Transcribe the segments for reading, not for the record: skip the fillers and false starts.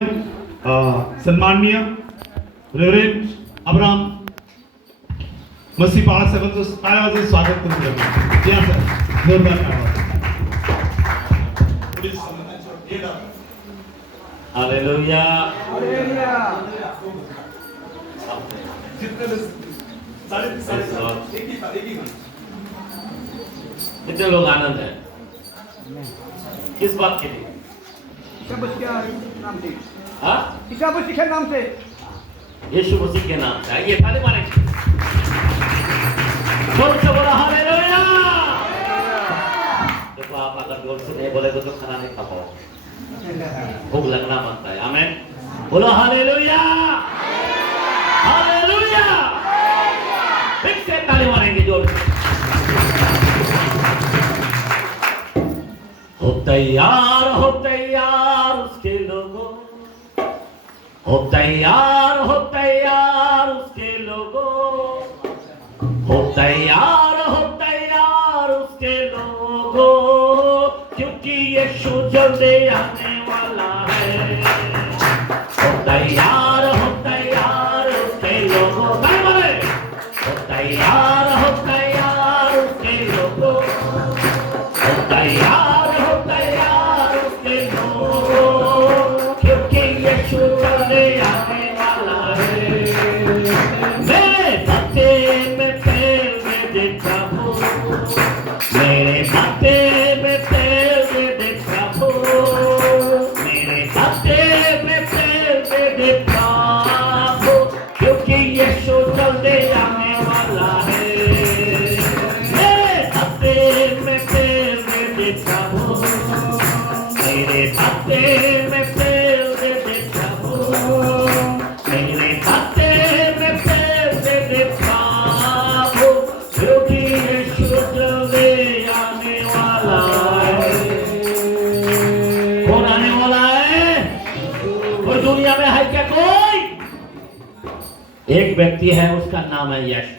सन्माननीय reverend Abram मसीह बाळासाहेबांचं टाळ्यावाजून स्वागत करून घ्या सर जोरदार टाळ्या. हालेलुया. कितने लोग आनंद है किस बात के लिए? हाँ? ईसा मसीह के नाम से यीशु मसीह के नाम से. आइए ताली मारेंगे. जोर से बोला हालेलुया. देखो आप अगर जोर से नहीं बोले तो खाना नहीं खा पाओ. भूख लगना बनता है. आमेन. बोलो हालेलुया. हालेलुया. फिर से ताली मारेंगे जोर से. हो तैयार उसके लोगों. हो तैयार उसके लोगों. हो तैयार उसके लोगों. क्योंकि यीशु जल्दी आने वाला है. हो तैयार उसके लोगों. नहीं बोले. हो तैयार उसके लोगों. हो तैयार उसके लोगों. क्योंकि यीशु जल्दी आने वाला है. मेरे भक्ते में तेल में देखा हो. मेरे भक्ते में तेल में देखा हो. मेरे भक्ते में तेल में देखा हो. क्योंकि यीशु जल्दी आने वाला है. मेरे भक्ते में तेल में देखा हो. मेरे भक्ते में तेल में देखा हो. मेरे भक्ते में तेल में देखा हो. क्योंकि यीशु जल्दी आने वाला है. कौन आने वाला है? कोई दुनिया में है क्या कोई? एक व्यक्ति है, उसका नाम है यीशु,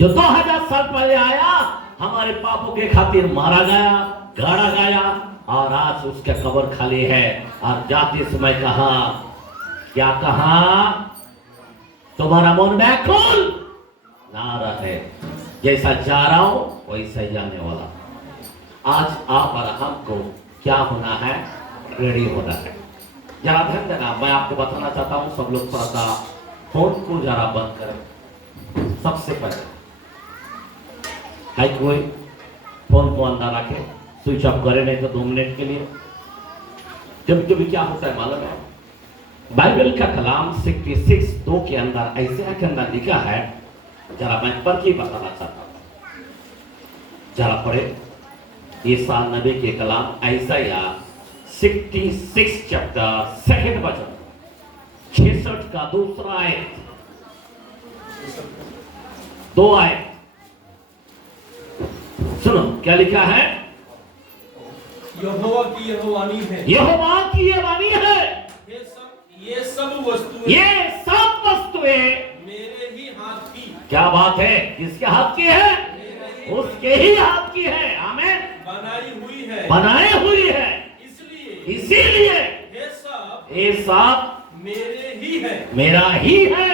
जो 2000 साल पहले आया, हमारे पापों के खातिर मारा गया, गाड़ा गया, और आज उसका कब्र खाली है. और जाते समय कहा, क्या कहा? तुम्हारा मन व्याकुल ना रहे. जैसा जा रहा हूं वैसा ही जाने वाला. आज आप और हमको क्या होना है? रेडी होना है. जरा ध्यान देना. मैं आपको बताना चाहता हूं, सब लोग थोड़ा सा फोन को जरा बंद करें. सबसे पहले है कोई फोन को अंदर रखे, स्विच ऑफ करे, नहीं तो 2 मिनट के लिए. कभी कभी क्या होता है मालूम है? बाइबल का कलाम 66:2 के अंदर ऐसे के अंदर लिखा है. जरा मैं पढ़ के बताना चाहता हूं. जरा पढ़े. ईसा नबी के कलाम ऐसाया 66 चैप्टर 2nd वचन 66 का दूसरा आयत 2 आयत. सुनो क्या लिखा है. यहोवा की यह वाणी है. यहोवा की ये वाणी है. ये सब वस्तुएं मेरे ही हाथ की. क्या बात है? किसके हाथ की है? उसके ही हाथ की है. आमीन. बनाई हुई है. इसीलिए ये सब मेरे ही है. मेरा ही है.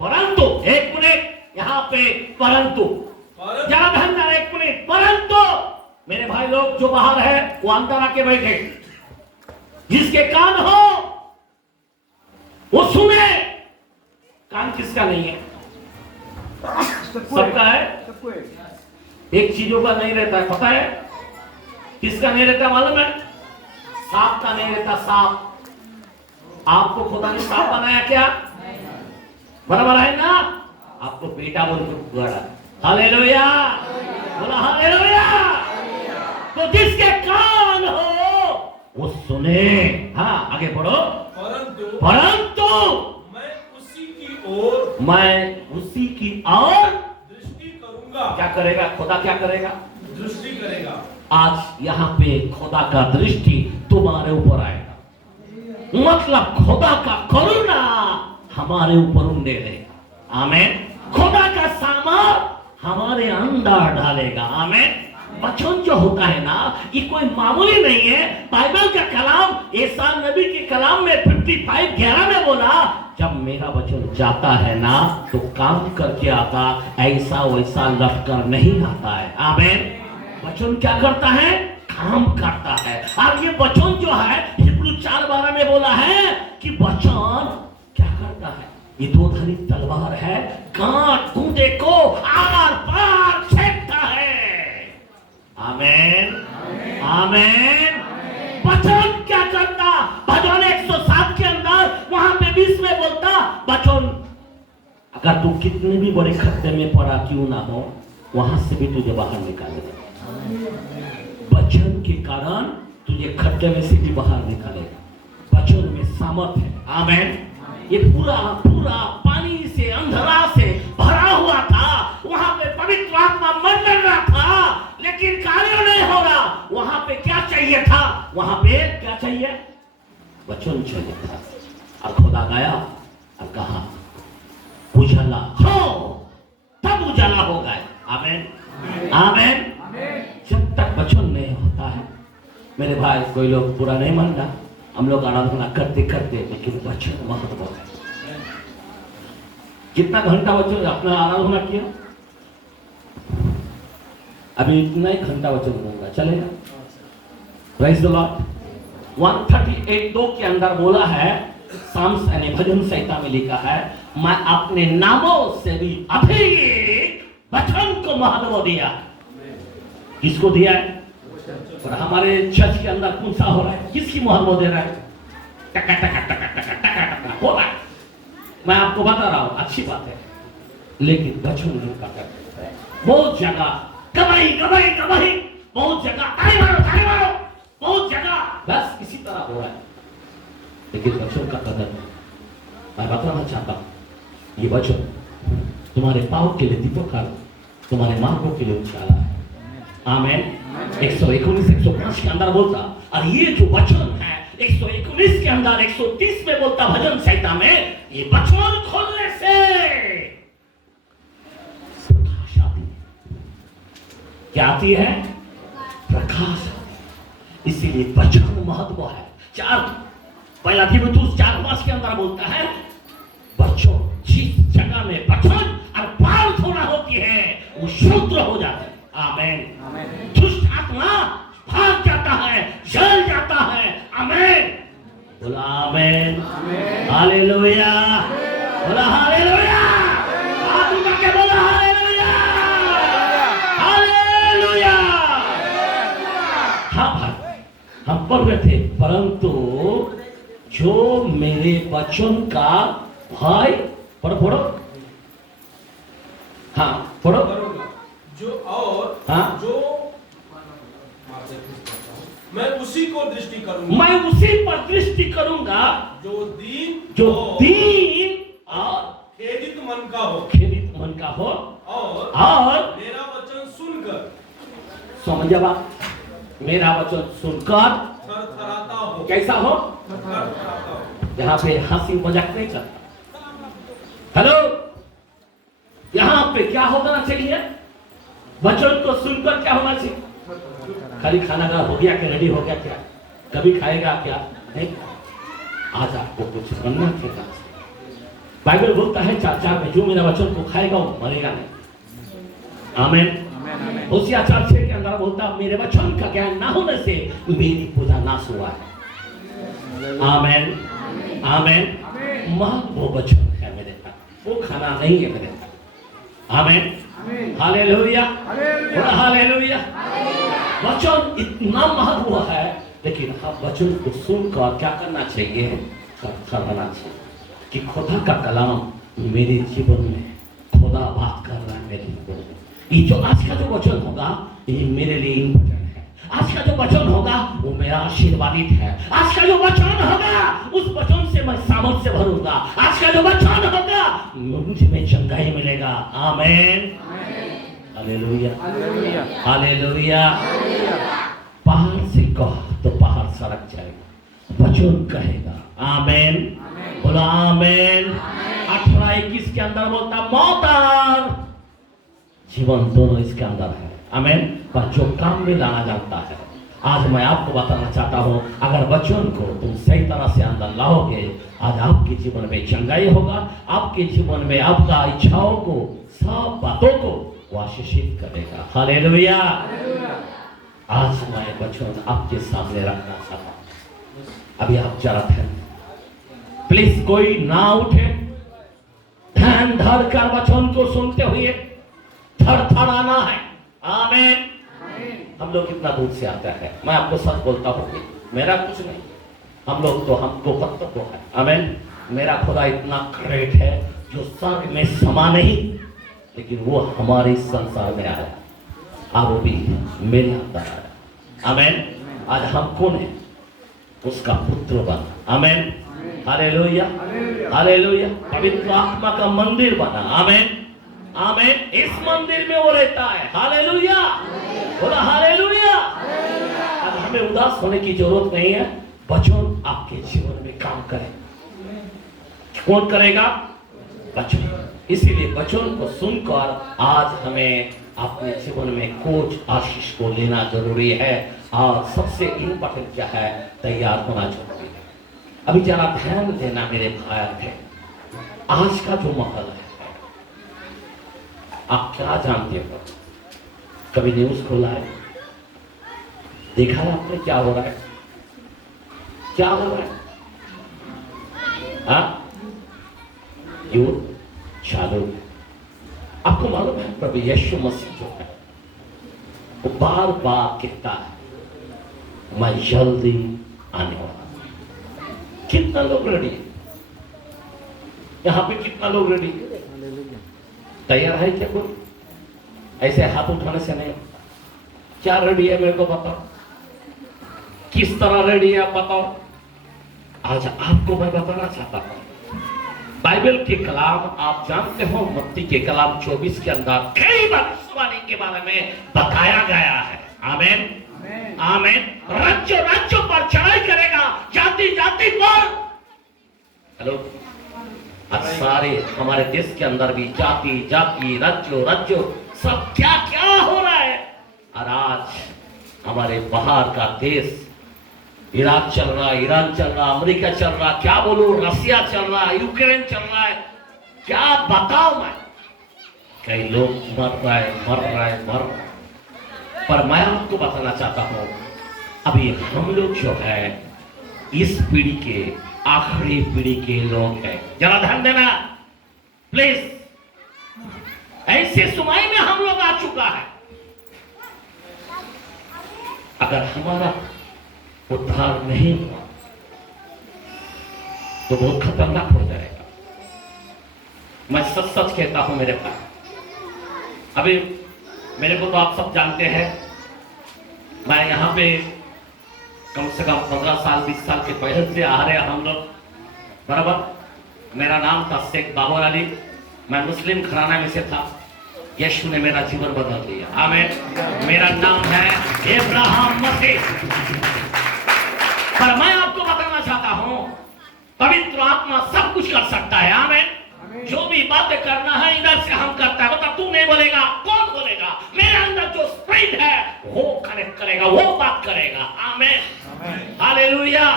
परंतु एक मिनट यहाँ पे परंतु जरा ध्यान देना. एक मिनट. परंतु मेरे भाई लोग जो बाहर है वो अंदर आके बैठे. जिसके कान हो वो सुने. कान किसका नहीं है? सबका है. सबको है. एक चीजों का नहीं रहता है. पता है किसका नहीं रहता? मालूम है? सांप का नहीं रहता. सांप. आपको खुदा ने सांप बनाया क्या? बराबर है ना? आपको बेटा बोल के पुकारा. हालेलुया. बोला हालेलुया. तो जिसके कान हो वो सुने. हाँ आगे बढ़ो. परंतु मैं उसी की ओर दृष्टि करूंगा. क्या करेगा? खुदा क्या करेगा? दृष्टि करेगा. आज यहाँ पे खुदा का दृष्टि तुम्हारे ऊपर आएगा. मतलब खुदा का करुणा हमारे ऊपर उंडे देगा. आमीन. खुदा का सामर्थ हमारे अंदर डालेगा. आमीन. वचन जो होता है ना, ये कोई मामूली नहीं है। बाइबल का कलाम ईसा नबी के कलाम में 55:11 में बोला, जब मेरा वचन जाता है ना तो काम करके आता, ऐसा वैसा लट कर नहीं आता है। आमीन। वचन क्या करता है? काम करता है। और ये वचन जो है हिब्रू 4:12 में बोला है कि वचन क्या करता है? ये दो धारी तलवार है, काट कूदे को आर पार छेदता है। आमीन, आमीन। वचन क्या करता? भजन 107 के अंदर वहां पे 20 में बोलता, वचन अगर तू कितने भी बड़े खड्डे में पड़ा क्यों ना हो, वहां से भी तुझे बाहर निकालेगा। वचन के कारण तुझे खड्डे में से भी बाहर निकालेगा। वचन में सामर्थ है। आमीन। ये पूरा पूरा पानी से, अंधेरा से भरा हुआ था। वहां पे पवित्र आत्मा मंडल रहा था, लेकिन कार्य नहीं हो रहा। वहां पे क्या चाहिए था? वहां पे क्या चाहिए? वचन चाहिए था। और खुदा गया और कहा उजाला हो, तब उजाला हो गया। आमीन, आमीन। जब तक वचन नहीं होता है मेरे भाई, कोई लोग बुरा नहीं मान रहा, हम लोग आराधना करते करते, लेकिन वचन महत्व है। कितना घंटा वचन अपना आराधना किया? अभी इतना ही घंटा वचन दूंगा, चलेगा? Praise the Lord. 138:2 के अंदर बोला है, साम्स यानी भजन संहिता में लिखा है, मैं अपने नामों से भी अधिक वचन को महत्व दिया। किसको दिया है? और हमारे चर्च के अंदर कौन सा हो रहा है? किसकी महत्व दे रहा है? टका टका टका टका टका टका हो रहा है। मैं आपको बता रहा हूं, अच्छी बात है, लेकिन वचन नहीं पकड़ है। बहुत जगह कमाई कमाई कमाई, बहुत जगह ताली मारो, बहुत जगह बस इसी तरह हो रहा है, लेकिन वचन का कदर नहीं। मैं बताना चाहता हूं, ये वचन तुम्हारे पाँव के लिए दीपक है, तुम्हारे मार्गों के लिए उजाला है। आमीन। 119 105 के अंदर बोलता, और ये जो वचन है 119 के अंदर 130 में बोलता भजन संहिता में, ये वचन खोलने से प्रकाश आती है। क्या आती है? प्रकाश। इसीलिए वचन महत्व है। 1 तीमुथियुस 4:5 के अंदर बोलता है, वचन जिस जगह में वचन और प्रार्थना होती है वो शुद्ध हो जाता है। आमीन। दुष्ट आत्मा भाग जाता है, जल जाता है। आमीन। बोला आमीन, हालेलुया, बोला हालेलुया, हाथ उठा के बोला हालेलुया, हालेलुया। हाँ भाई, हम पढ़ रहे थे, परंतु जो मेरे वचन का भाई, पढ़ो पढ़ो, हाँ पढ़ो, जो और हाँ? जो मैं उसी को दृष्टि करूंगा, मैं उसी पर दृष्टि करूंगा जो दीन और खेदित मन का हो, खेदित मन का हो, और मेरा वचन सुनकर, समझ बात, मेरा वचन सुनकर थरथराता हो। कैसा हो? थरथराता हो। यहाँ पे हंसी मजाक नहीं चलता। हेलो, यहाँ पे क्या होना चाहिए? वचन को सुनकर क्या होना चाहिए? खाली खाना का हो गया, क्या रेडी हो गया, क्या कभी खाएगा क्या? नहीं, आज आपको कुछ बनना चाहिए। बाइबल बोलता है 4:4 में, जो मेरा वचन को खाएगा वो मरेगा नहीं। आमीन। होशिया 4:6 के अंदर बोलता, मेरे वचन का ज्ञान ना होने से मेरी पूजा नाश हुआ है। आमीन, आमीन। वो वचन है मेरे पास, वो खाना नहीं है मेरे पास। आमीन, हालेलुया, हालेलुया। वचन इतना महत्व है, लेकिन हम वचन को सुनकर क्या करना चाहिए? करना चाहिए कि खुदा का कलाम मेरे जीवन में, खुदा बात कर रहा है मेरे जीवन में। ये जो आज का जो वचन होगा ये मेरे लिए इम्पोर्टेंट है। आज का जो वचन होगा वो मेरा आशीर्वादित है। आज का जो वचन होगा उस वचन से मैं सामर्थ से भरूंगा। आज का जो वचन होगा मुझे में चंगाई मिलेगा। आमीन, हालेलुया, हालेलुया। पहाड़ से कह तो पहाड़ सरक जाएगा, वचन कहेगा। आमीन, बोला आमीन। 18:21 के अंदर बोलता, मौत और जीवन दोनों इसके अंदर है। आमीन। पर जो काम में लाना जानता है। आज मैं आपको बताना चाहता हूँ, अगर वचन को तुम सही तरह से अंदर लाओगे, आज आपके जीवन में चंगाई होगा, आपके जीवन में आपका इच्छाओं को, सब बातों को वो आशीषित करेगा। हालेलुया। आज मैं वचन आपके सामने रखना चाहता हूँ। अभी आप जरा ध्यान, प्लीज कोई ना उठे, ध्यान धर कर वचन को सुनते हुए थरथराना है। आमीन। हम लोग कितना दूर से आते हैं, मैं आपको सच बोलता हूँ, मेरा कुछ नहीं, हम लोग तो हमको कर्तव्य है। आमीन। मेरा खुदा इतना ग्रेट है जो स्वर्ग में समा नहीं, लेकिन वो हमारे संसार में आया, अब वो भी मेरे अंदर आया। आमीन। आज हम कौन है? उसका पुत्र बना। आमीन। Hallelujah, hallelujah. पवित्र आत्मा का मंदिर बना। आमीन, आमीन। इस मंदिर में वो रहता है। हालेलुया, बोला हालेलुया। अब हमें उदास होने की जरूरत नहीं है। वचन आपके जीवन में काम करे। कौन करेगा? वचन। इसीलिए वचन को सुनकर आज हमें अपने जीवन में कुछ आशीष को लेना जरूरी है, और सबसे इम्पोर्टेंट क्या है? तैयार होना जरूरी है। अभी जरा ध्यान देना मेरे भाई थे, आज का जो माहौल है, आप क्या जानते हो? कभी न्यूज खोला है, देखा है आपने क्या हो रहा है? क्या हो रहा है? युद्ध चालू है। आपको मालूम है प्रभु यीशु मसीह जो है वो बार बार कहता है, मैं जल्दी आने वाला। कितना लोग रेडी है? यहाँ पे कितना लोग रेडी है? तैयार है क्या कोई? ऐसे हाथ उठाने से नहीं होता। क्या रेडी है मेरे को बताओ, किस तरह रेडी है आप बताओ। आज आपको मैं बताना चाहता हूं, बाइबल के कलाम आप जानते हो, मत्ती के कलाम 24 के अंदर कई भविष्यवाणी के बारे में बताया गया है। आमीन, आमीन। राज्यों राज्यों पर चढ़ाई करेगा, जाति जाति पर। हेलो, आज सारे हमारे देश के अंदर भी जाति जाति, राज्यों राज्यों, सब क्या क्या हो रहा है। और आज हमारे बाहर का देश, इराक चल रहा है, ईरान चल रहा, अमेरिका चल रहा, क्या बोलूं, रसिया चल रहा, यूक्रेन चल रहा है, क्या बताओ मैं। कई लोग मर रहा है। पर मैं आपको बताना चाहता हूं, अभी हम लोग जो है इस पीढ़ी के आखिरी पीढ़ी के लोग हैं। जरा ध्यान देना प्लीज। ऐसे समय में हम लोग आ चुका है। अगर हमारा उद्धार नहीं हुआ तो बहुत खतरनाक हो जाएगा। मैं सच सच कहता हूं मेरे पास। अभी मेरे को तो आप सब जानते हैं, मैं यहाँ पे कम से कम 15 साल 20 साल के पहले से आ रहे हम लोग, बराबर। मेरा नाम था शेख बाबर अली, मैं मुस्लिम घराना में से था। यीशु ने मेरा जीवन बदल दिया। आमीन। मेरा नाम है इब्राहिम मसीह। पर मैं आपको बताना चाहता हूं, पवित्र आत्मा सब कुछ कर सकता है। आमीन। जो भी बातें करना है इधर से हम करता है। बता, तू नहीं बोलेगा, कौन बोलेगा? मेरे अंदर जो स्पिरिट है वो कनेक्ट करेगा, वो बात करेगा। आमीन, हालेलुया,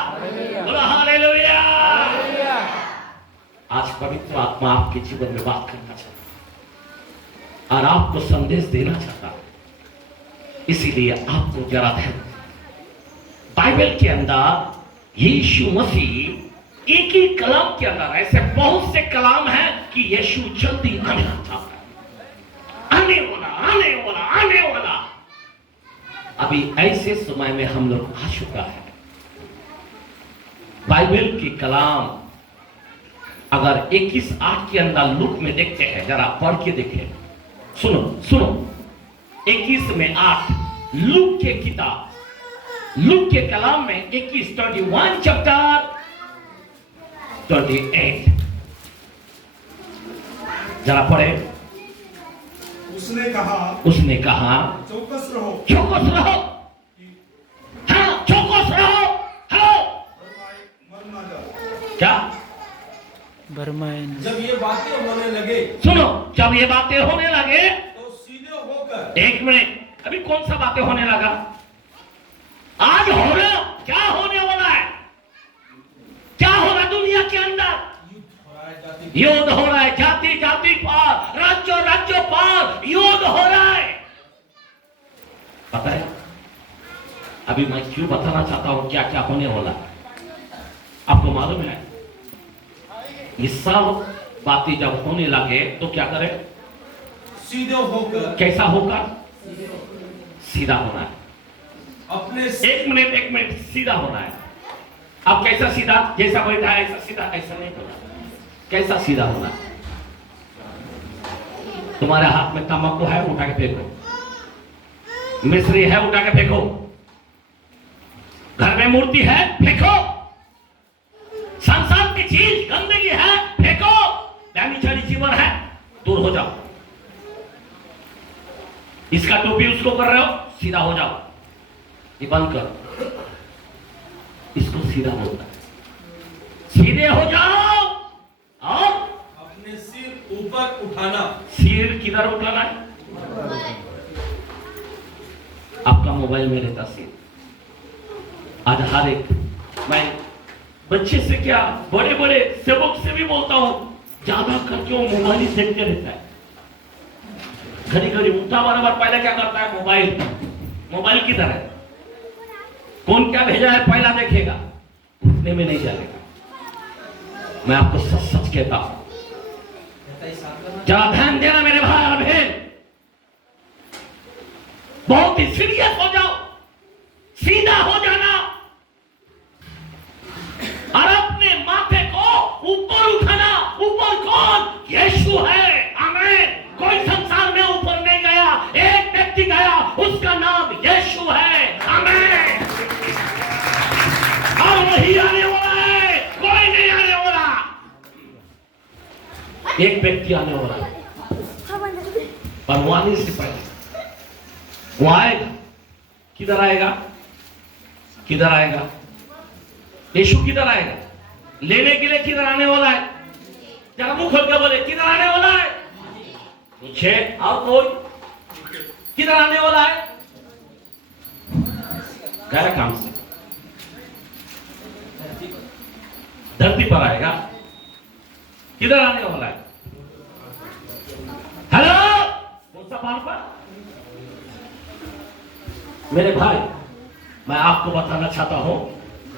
बोलो हालेलुया। आज पवित्र आत्मा आपके जीवन में बात करना चाहता है और आपको संदेश देना चाहता है। इसीलिए आपको जरा ध्यान, बाइबल के अंदर यीशु मसीह एक ही कलाम के अंदर, ऐसे बहुत से कलाम हैं कि यीशु जल्दी आने चाहता है, आने वाला, आने वाला, आने वाला। अभी ऐसे समय में हम लोग आ चुका है। बाइबल की कलाम अगर 21:8 के अंदर लूक में देखते हैं, जरा पढ़ के देखें, सुनो सुनो। 21:8 लूक के किताब, लूक के कलाम में 21 चैप्टर 28, जरा पढ़े। उसने कहा चौकस रहो, चौकस रहो, हाँ चौकस रहो। हेलो, मर ना जाओ। क्या? जब ये बातें होने लगे, सुनो, जब ये बातें होने लगे तो सीधे होकर, एक मिनट, अभी कौन सा बातें होने लगा? आज हो रहा क्या होने वाला है? क्या हो रहा दुनिया के अंदर? युद्ध हो रहा है, जाति जाति पार, राज्यों राज्यों पार युद्ध हो रहा है। पता है अभी मैं क्यों बताना चाहता हूं क्या क्या होने वाला है? आपको मालूम है ये सब बातें जब होने लगे तो क्या करें? सीधे होकर, कैसा होगा? सीधा होना है। अपने एक मिनट सीधा होना है। अब कैसा सीधा? जैसा बैठा है ऐसा सीधा? ऐसा नहीं होना। कैसा सीधा होना है? तुम्हारे हाथ में तंबाकू है, उठा के फेंको। मिश्री है, उठा के फेंको। घर में मूर्ति है, फेंको। संसार की चीज गंदगी है, फेंको। व्यभिचारी जीवन है, दूर हो जाओ। इसका टोपी उसको कर रहे हो, सीधा हो जाओ। ये बंद करो। इसको सीधा बोलता है, सीधे हो जाओ। और अपने सिर ऊपर उठाना। सिर किधर उठाना है? आपका मोबाइल में रहता सिर। आज हर एक, मैं बच्चे से क्या बड़े बड़े सेवक से भी बोलता हूं, ज्यादा करके वो मोबाइल ही देखते रहता है। घड़ी घड़ी उठा बराबर पहले क्या करता है? मोबाइल किधर है? कौन क्या भेजा है पहला देखेगा, उठने में नहीं जाएगा। मैं आपको सच सच कहता हूं, जरा ध्यान देना मेरे भाई और बहन। बहुत ही सीरियस हो जाओ, सीधा हो जाना और अपने माथे को ऊपर उठाना। ऊपर कौन? यीशु है। आमीन। कोई संसार में ऊपर नहीं गया, एक व्यक्ति गया, उसका नाम यीशु है। आमीन। और वही आने वाला है, कोई नहीं आने वाला। एक व्यक्ति आने वाला है, पर वो आने से पहले वो आएगा। किधर आएगा? किधर आएगा? यीशु किधर आएगा? लेने के लिए किधर आने वाला है? जरा मुंह खोल के बोले, किधर आने वाला है? नीचे। और कोई? किधर आने वाला है? गैर काम से धरती पर आएगा। किधर आने वाला है? हेलो, कौन सा बार पर? मेरे भाई, मैं आपको बताना चाहता हूं,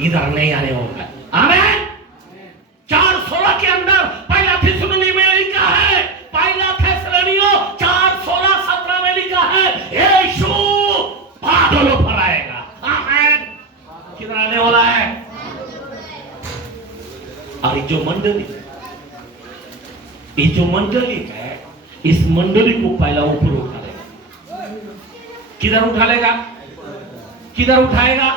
इधर नहीं आने वाला है। आमीन। 4:16 के अंदर पहला थिस्सलुनी में लिखा है, पहला थिस्सलुनियों 4:16-17 में लिखा है, यीशु बादलों पर आएगा। आमीन। किधर आने वाला है? और जो मंडली है, इस मंडली को पहला ऊपर उठा लेगा। किधर उठा लेगा? किधर उठाएगा?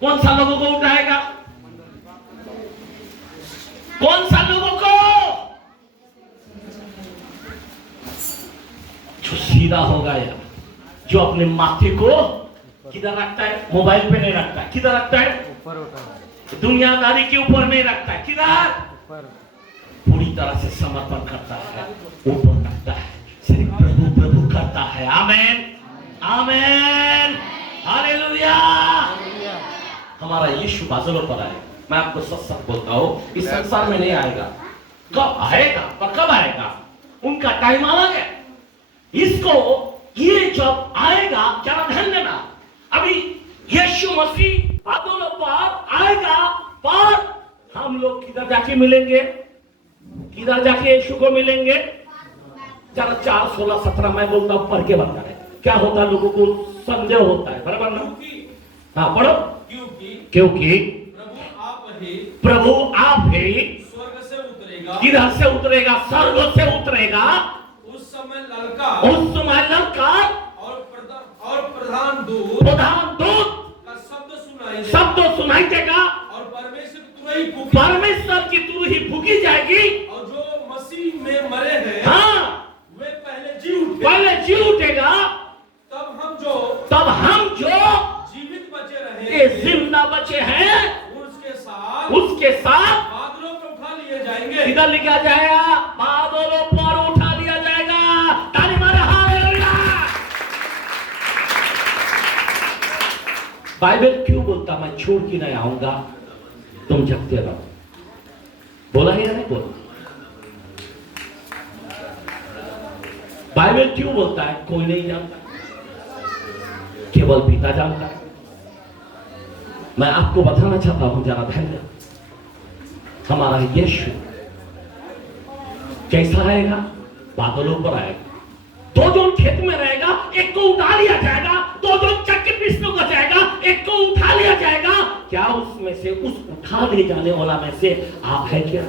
कौन सा लोगों को उठाएगा? कौन सा लोगों को? जो सीधा होगा यार, जो अपने माथे को किधर रखता है? मोबाइल पे नहीं रखता है। किधर रखता है? ऊपर उठा है। दुनियादारी के ऊपर नहीं रखता है। किधर? ऊपर। पूरी तरह से समर्पण करता है, ऊपर रखता है, सिर्फ प्रभु प्रभु करता है। आमीन। आमीन। हालेलुया। हमारा यीशु बादलों पर आए। मैं आपको सच सच बोलता हूं, इस संसार में नहीं आएगा। कब आएगा? पर कब आएगा? उनका टाइम अलग है। इसको ये जब आएगा, जरा ध्यान देना। अभी यीशु मसीह बादलों पर आएगा, पर हम लोग किधर जाके मिलेंगे? किधर जाके यीशु को मिलेंगे? जरा 4:16-17 मैं बोलता हूं, पढ़ के बता है क्या होता है। लोगों को संदेह होता है, बराबर ना? हाँ पढ़ो। क्योंकि प्रभु आप ही स्वर्ग से उतरेगा। किधर से उतरेगा? स्वर्ग से उतरेगा। उस समय ललकार और प्रधान दूत का शब्द सुनाई देगा। और परमेश्वर की तुरही फूकी जाएगी। और जो मसीह में मरे हैं, हाँ, वे पहले जी उठेगा। तब हम जो जीवित बचे रहे, जिंदा बचे हैं, उसके साथ बादलों पर उठा लिए जाएंगे। किधर लिखा जाएगा? बादलों पर उठा लिया जाएगा। ताली मारो, हालेलुया। बाइबल क्यों बोलता मैं छोड़ के नहीं आऊंगा, तुम जगते रहो? बोला ही नहीं बोला? बाइबल क्यों बोलता है कोई नहीं जानता, केवल पिता जानता है? मैं आपको बताना चाहता हूं, जरा ध्यान दें। हमारा यीशु कैसा रहेगा? बादलों पर आएगा, दो जन खेत में रहेगा, एक को उठा लिया जाएगा, दो जन चक्की पीसने को जाएगा, एक को उठा लिया जाएगा। क्या उसमें से, उस उठा ले जाने वाला में से आप है क्या?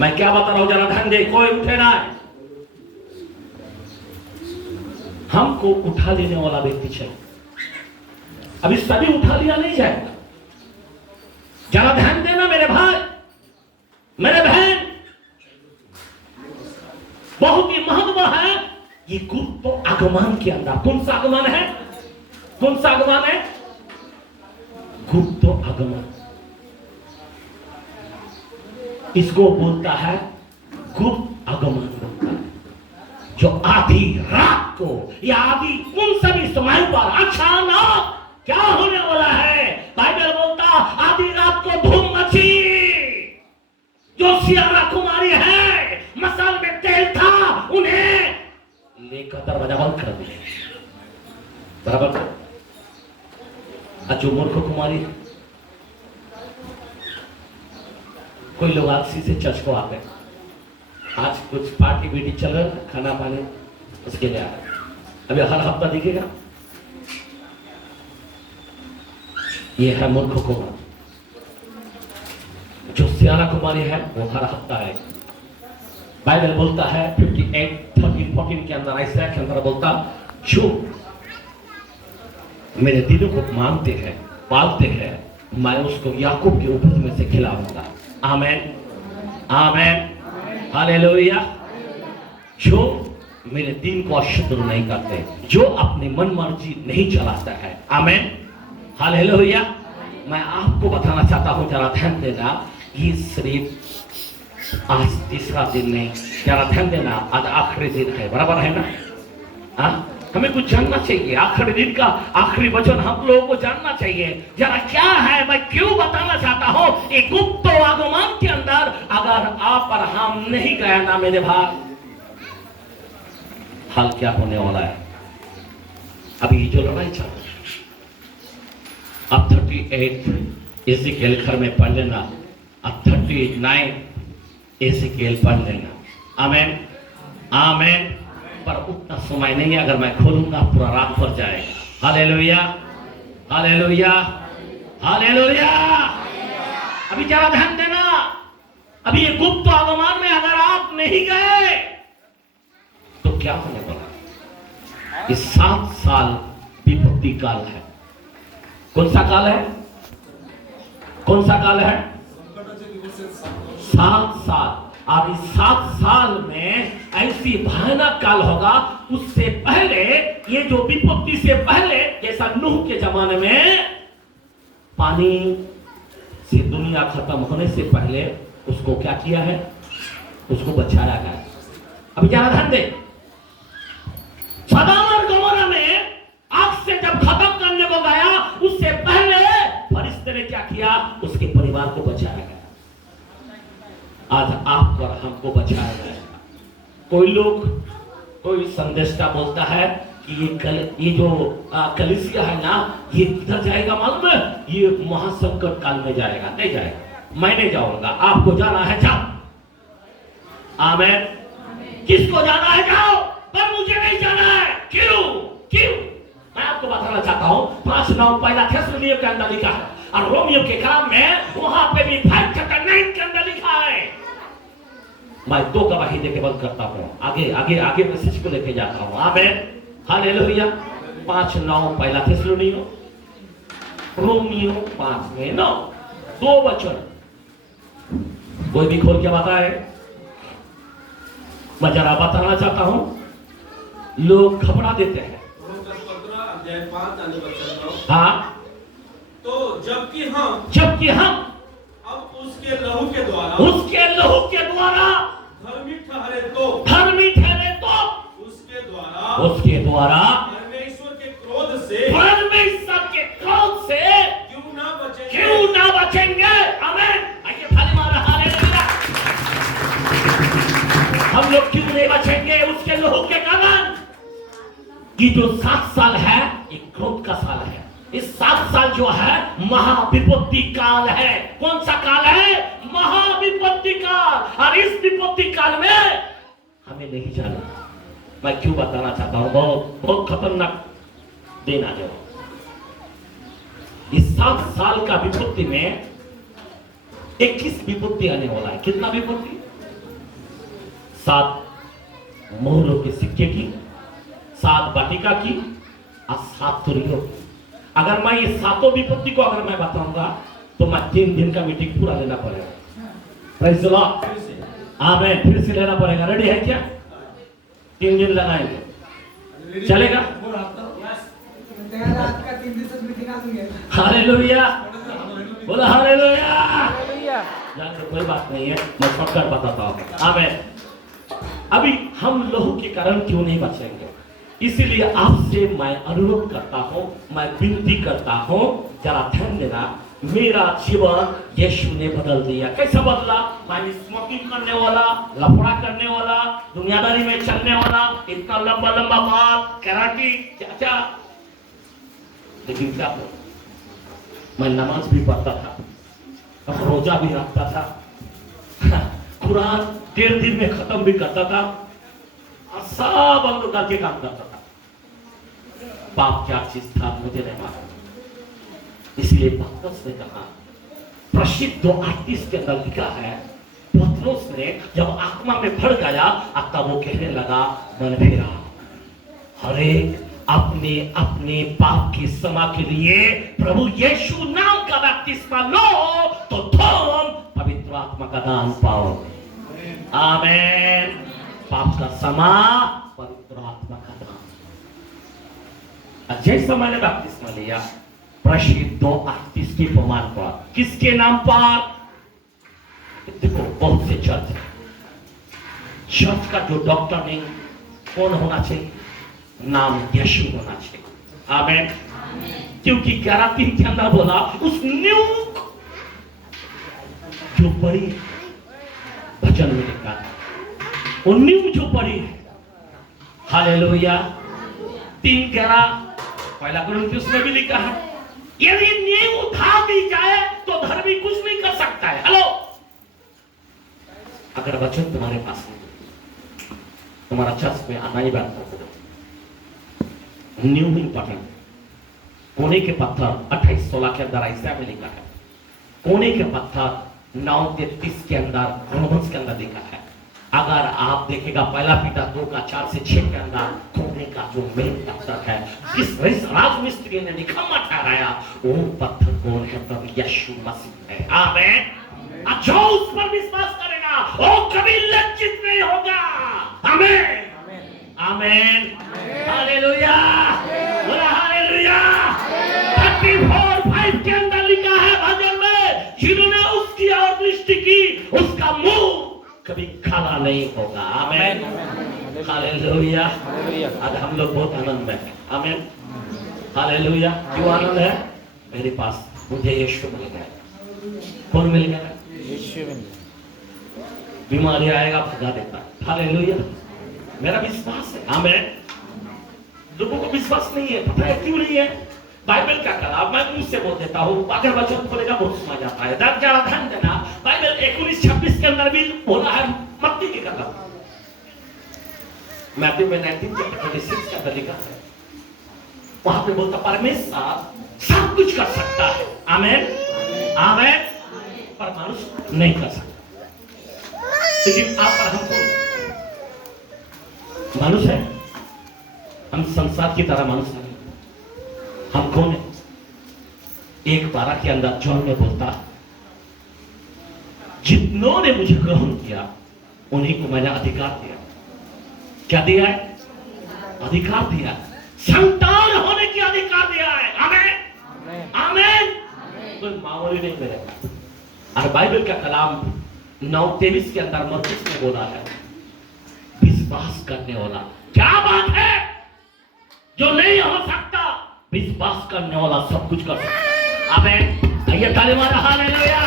मैं क्या बता रहा हूं, जरा ध्यान दे। कोई उठे ना है, हमको उठा लेने वाला व्यक्ति चाहिए। अभी सभी उठा लिया नहीं जाएगा। जरा ध्यान देना मेरे भाई, मेरे बहन, बहुत ही महत्व है ये गुप्त आगमन के अंदर। कौन सा आगमन है? कौन सा आगमन है? गुप्त आगमन। इसको बोलता है गुप्त आगमन बोलता है, जो आधी रात को या आधी उन सभी समय पर अचानक क्या होने वाला है? बाइबल बोलता आधी रात को धूम मची, जो सियारा कुमारी है, मसाल में तेल था, उन्हें लेकर दरवाजा बंद कर दिया। बराबर? जो मूर्ख कुमारी, कोई लोग आलसी से चर्च को आते हैं, आज कुछ पार्टी बीटी चल रहा है, खाना पानी उसके लिए आ रहा है, अभी हर हफ्ता दिखेगा। ये है मूर्ख कुमार। जो सियारा कुमारी है वो हर हफ्ता है। बाइबल बोलता है 58:13-14 के अंदर, ऐसा के अंदर बोलता, जो मेरे दिलों को मानते हैं, पालते हैं, मैं उसको याकूब के उपज में से खिलाऊंगा। आमेन, आमेन, हालेलुया। जो मेरे दिन को अशुद्ध नहीं करते, जो अपनी मन मर्जी नहीं चलाता है। आमेन, हालेलुया। मैं आपको बताना चाहता हूं, जरा ध्यान देना, ये सिर्फ आज तीसरा दिन नहीं, जरा ध्यान देना, आज आखिरी दिन है। बराबर है ना? हमें कुछ जानना चाहिए। आखिरी दिन का आखिरी वचन हम लोगों को जानना चाहिए। जरा क्या है, मैं क्यों बताना चाहता हूं, एक गुप्त आगमन के अंदर अगर आप और हम नहीं गए ना मेरे भाई, हाल क्या होने वाला है? अभी जो लड़ाई चल रही है, अब 38 एजेकिएल घर में पढ़ लेना, अब 39 एजेकिएल पढ़ लेना। आमेन, आमेन। पर उतना समय नहीं है, अगर मैं खोलूंगा पूरा रात भर जाएगा। Hallelujah, hallelujah, hallelujah. अभी जरा ध्यान देना, अभी ये गुप्त आगमन में अगर आप नहीं गए तो क्या होने वाला? ये 7 साल विपत्ति काल है। कौन सा काल है? कौन सा काल है? 7 साल। और इस 7 साल में ऐसी भयानक काल होगा, उससे पहले, ये जो विपत्ति से पहले, जैसा नूह के जमाने में पानी से दुनिया खत्म होने से पहले उसको क्या किया है? उसको बचाया गया। अभी जरा ध्यान दे, सदोम और गमोरा में आग से जब खत्म करने को गया, उससे पहले फरिश्ते ने क्या किया? उसके परिवार को बचाया गया। आज आपको और हमको बचाया जाएगा। कोई लोग, कोई संदेशा बोलता है कि ये जो कलीसिया है ना, ये किधर जाएगा मालूम है? ये महासंकट काल में जाएगा। नहीं जाएगा, मैं नहीं जाऊंगा। आपको जाना है जाओ। आमेन। किसको जाना है जाओ, पर मुझे नहीं जाना है। क्यों? क्यों? मैं आपको बताना चाहता हूं, 5:9 पहला थिस्सलुनीकियों के अंदर लिखा है, और रोमियो के काम में वहां पे भी 5:9 के अंदर लिखा है। मैं 2 गवाही देके बंद करता हूं, आगे आगे आगे मैसेज को लेके जाता हूं। आमेन, हालेलुया। 5:9 पहला थिस्सलुनीकियों, रोमियो 5:9, 2 वचन। कोई भी खोल के बताए। मैं जरा बताना चाहता हूं, लोग घबरा देते हैं। हाँ, तो जबकि हम अब उसके लहू के द्वारा धर्मी ठहरे तो उसके द्वारा परमेश्वर के क्रोध से हम लोग क्यों नहीं बचेंगे उसके लहू के कारण? कि जो 7 साल है ये क्रोध का साल है। इस 7 साल जो है महाविपत्ति काल है। कौन सा काल है? महाविपत्ति काल। और इस विपत्ति काल में हमें नहीं जाना। मैं क्यों बताना चाहता हूं, बहुत बहुत खतरनाक दिन आ जाओ। इस 7 साल का विपत्ति में 21 विपत्ति आने वाला है। कितना विपत्ति? 7 मोहरों के सिक्के की, 7 वाटिका की और 7 तुरियों की। अगर मैं ये 7 विपत्ति को अगर मैं बताऊंगा तो मैं 3 दिन का मीटिंग पूरा लेना पड़ेगा। Praise the Lord. आमीन। फिर से लेना पड़ेगा। रेडी है क्या? 3 दिन लगाएंगे, चलेगा? हालेलुया, बोला हालेलुया। कोई बात नहीं है, मैं शॉर्टकट बताता हूँ। आमीन। अभी हम लहू के कारण क्यों नहीं बचेंगे? इसीलिए आपसे मैं अनुरोध करता हूं, मैं विनती करता हूं, जरा ध्यान देना। मेरा जीवन यीशु ने बदल दिया। कैसा बदला? मैं स्मोकिंग करने वाला, लफड़ा करने वाला, दुनियादारी में चलने वाला, इतना लंबा लंबा बाल, कराटी, चाचा। लेकिन क्या हो, मैं नमाज भी पढ़ता था, रोजा भी रखता था, कुरान 1.5 दिन में खत्म भी करता था, सब अंधकार के काम करता था। पाप क्या चीज था मुझे नहीं मालूम। इसलिए पतरस ने कहा, प्रसिद्ध 38 के अंदर लिखा है, पतरस ने जब आत्मा में भर गया तब वो कहने लगा, मन फेरा, हर एक अपने अपने पाप की क्षमा के लिए प्रभु यीशु नाम का बपतिस्मा लो तो तुम पवित्र आत्मा का दान पाओगे। आमीन। पाप का क्षमा, पवित्र आत्मा का दान। जैसा मैंने बपतिस्मा लिया, प्रसिद्ध 38 के प्रमाण पर, किसके नाम पर? देखो बहुत से चर्च है, चर्च का जो डॉक्टर नहीं कौन होना चाहिए? नाम यीशु होना चाहिए। आमीन। क्योंकि 11:3 के अंदर बोला, उस न्यू जो पड़ी भजन में लिखा है, वो न्यू जो पड़ी है, हालेलुया। 3:11 पहला कुरिन्थियों में भी लिखा है, यदि नींव उठा दी जाए तो धर्मी कुछ नहीं कर सकता है। हेलो, अगर वचन तुम्हारे पास नहीं, तुम्हारा चर्च में आना ही बात कर, न्यू इंपॉर्टेंट। कोने के पत्थर 28:16 के अंदर ऐसा में लिखा है, कोने के पत्थर 9:33 के अंदर रोमन्स के अंदर लिखा है। अगर आप देखेगा पहला पीटर 2:4-6 के अंदर कोने का जो मेन पत्थर है, किस राजमिस्त्री ने निकम्मा ठहराया, वो पत्थर कौन है? प्रभु यीशु मसीह है। आमीन। जो उस पर विश्वास करेगा वो कभी लज्जित नहीं होगा। आमीन। आमीन। हालेलुया, बोला हालेलुया। 34:5 के अंदर लिखा है भजन में, जिन्होंने उसकी ओर दृष्टि की उसका मुंह कभी काला नहीं होगा। आमीन। हालेलुया। आज हम लोग बहुत आनंद में हैं। आमीन। हालेलुया। क्यों आनंद है? मेरे पास मुझे यीशु मिल गया। कौन मिल गया? यीशु मिल गया। बीमारी आएगा भगा देता है। हालेलुया। मेरा विश्वास है। आमीन। लोगों को विश्वास नहीं है, पता है क्यों नहीं है? बाइबल क्या करा, मैं मुझसे बोल देता हूँ, अगर वचन खोलेगा बहुत समझ आता है। जरा ध्यान देना, बाइबल 19:26 के अंदर भी बोला है मत्ती की कथा, मैथ्यू में 19:26 का लिखा है, वहां पे बोलता परमेश्वर सब कुछ कर सकता है। आमीन। आमीन। पर मनुष्य नहीं कर सकता। लेकिन आप और हम मनुष्य है, हम संसार की तरह मनुष्य नहीं। हम कौन है? 1:12 के अंदर जॉन ने बोलता, जितनों ने मुझे ग्रहण किया उन्हीं को मैंने अधिकार दिया। क्या दिया है? अधिकार दिया, संतान होने की अधिकार दिया है। आमीन। आमीन। कोई मामूली नहीं मिलेगा। और बाइबल का कलाम 9:23 के अंदर मरकुस ने बोला है, विश्वास करने वाला। क्या बात है? जो नहीं हो सकता, विश्वास करने वाला सब कुछ कर सकता है। आमीन। आइए ताली मारो। हालेलुया।